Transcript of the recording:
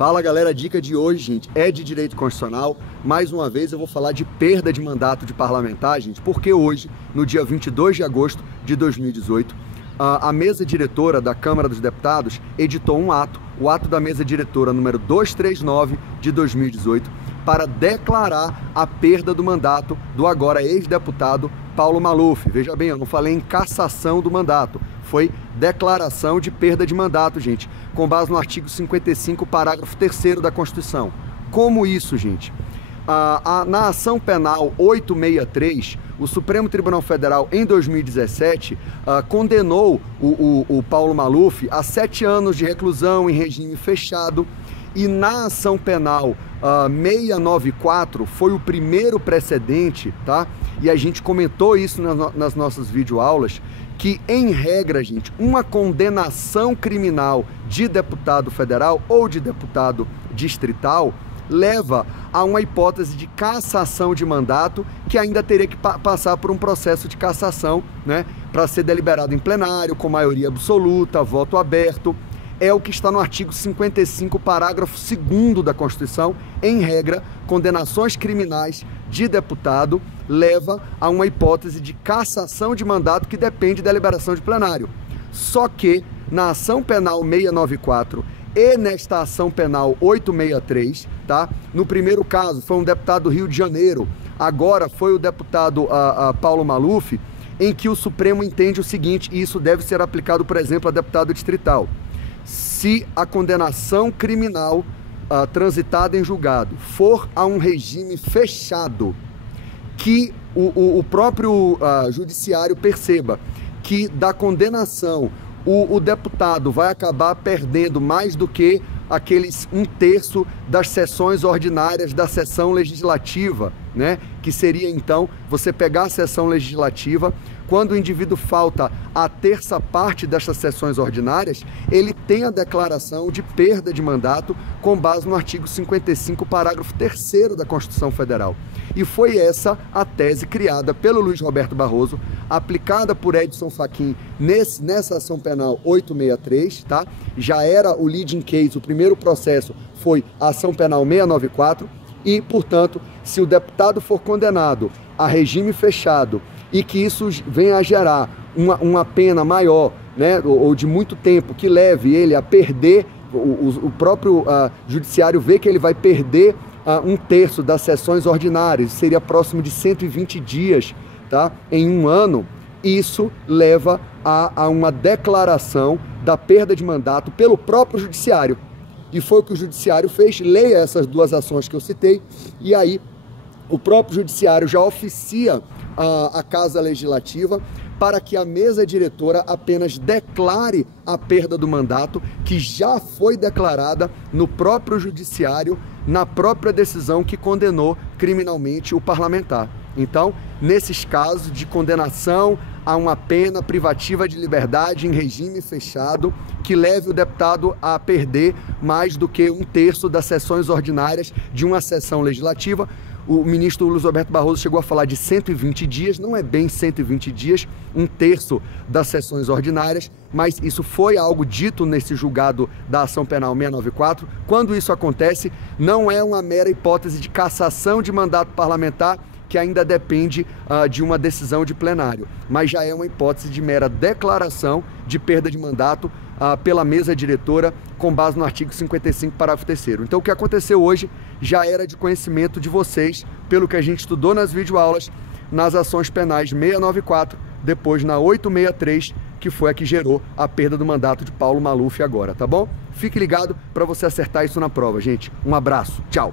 Fala galera, a dica de hoje, gente, é de direito constitucional. Mais uma vez eu vou falar de perda de mandato de parlamentar, gente, porque hoje, no dia 22 de agosto de 2018, a mesa diretora da Câmara dos Deputados editou um ato, o ato da mesa diretora número 239 de 2018, para declarar a perda do mandato do agora ex-deputado Paulo Maluf. Veja bem, eu não falei em cassação do mandato, foi declaração de perda de mandato, gente, com base no artigo 55, parágrafo 3º da Constituição. Como isso, gente? Na ação penal 863, o Supremo Tribunal Federal, em 2017, condenou o Paulo Maluf a 7 anos de reclusão em regime fechado. E na ação penal 694 foi o primeiro precedente, tá? E a gente comentou isso nas nossas videoaulas, que em regra, gente, uma condenação criminal de deputado federal ou de deputado distrital leva a uma hipótese de cassação de mandato, que ainda teria que passar por um processo de cassação, né, para ser deliberado em plenário, com maioria absoluta, voto aberto. É o que está no artigo 55, parágrafo 2º da Constituição. Em regra, condenações criminais de deputado leva a uma hipótese de cassação de mandato que depende da deliberação de plenário. Só que na ação penal 694 e nesta ação penal 863, tá? No primeiro caso foi um deputado do Rio de Janeiro, agora foi o deputado Paulo Maluf, em que o Supremo entende o seguinte, e isso deve ser aplicado, por exemplo, a deputado distrital. Se a condenação criminal transitada em julgado for a um regime fechado, que o próprio judiciário perceba que da condenação o deputado vai acabar perdendo mais do que aqueles 1/3 das sessões ordinárias da sessão legislativa, né? Que seria então você pegar a sessão legislativa, quando o indivíduo falta a 1/3 parte dessas sessões ordinárias, ele tem a declaração de perda de mandato com base no artigo 55, parágrafo 3º da Constituição Federal. E foi essa a tese criada pelo Luiz Roberto Barroso, aplicada por Edson Fachin nessa ação penal 863, tá? Já era o leading case, o primeiro processo foi a ação penal 694 e, portanto, se o deputado for condenado a regime fechado e que isso venha a gerar uma pena maior, né, ou de muito tempo, que leve ele a perder, o próprio judiciário vê que ele vai perder 1/3 das sessões ordinárias, seria próximo de 120 dias, tá, em um ano, isso leva a uma declaração da perda de mandato pelo próprio judiciário. E foi o que o judiciário fez, leia essas duas ações que eu citei, e aí o próprio judiciário já oficia a Casa Legislativa para que a mesa diretora apenas declare a perda do mandato, que já foi declarada no próprio judiciário, na própria decisão que condenou criminalmente o parlamentar. Então, nesses casos de condenação a uma pena privativa de liberdade em regime fechado, que leve o deputado a perder mais do que 1/3 das sessões ordinárias de uma sessão legislativa, o ministro Luiz Roberto Barroso chegou a falar de 120 dias, não é bem 120 dias, 1/3 das sessões ordinárias, mas isso foi algo dito nesse julgado da ação penal 694. Quando isso acontece, não é uma mera hipótese de cassação de mandato parlamentar, que ainda depende de uma decisão de plenário, mas já é uma hipótese de mera declaração de perda de mandato pela mesa diretora com base no artigo 55, parágrafo 3º. Então o que aconteceu hoje já era de conhecimento de vocês, pelo que a gente estudou nas videoaulas, nas ações penais 694, depois na 863, que foi a que gerou a perda do mandato de Paulo Maluf agora, tá bom? Fique ligado para você acertar isso na prova, gente. Um abraço, tchau!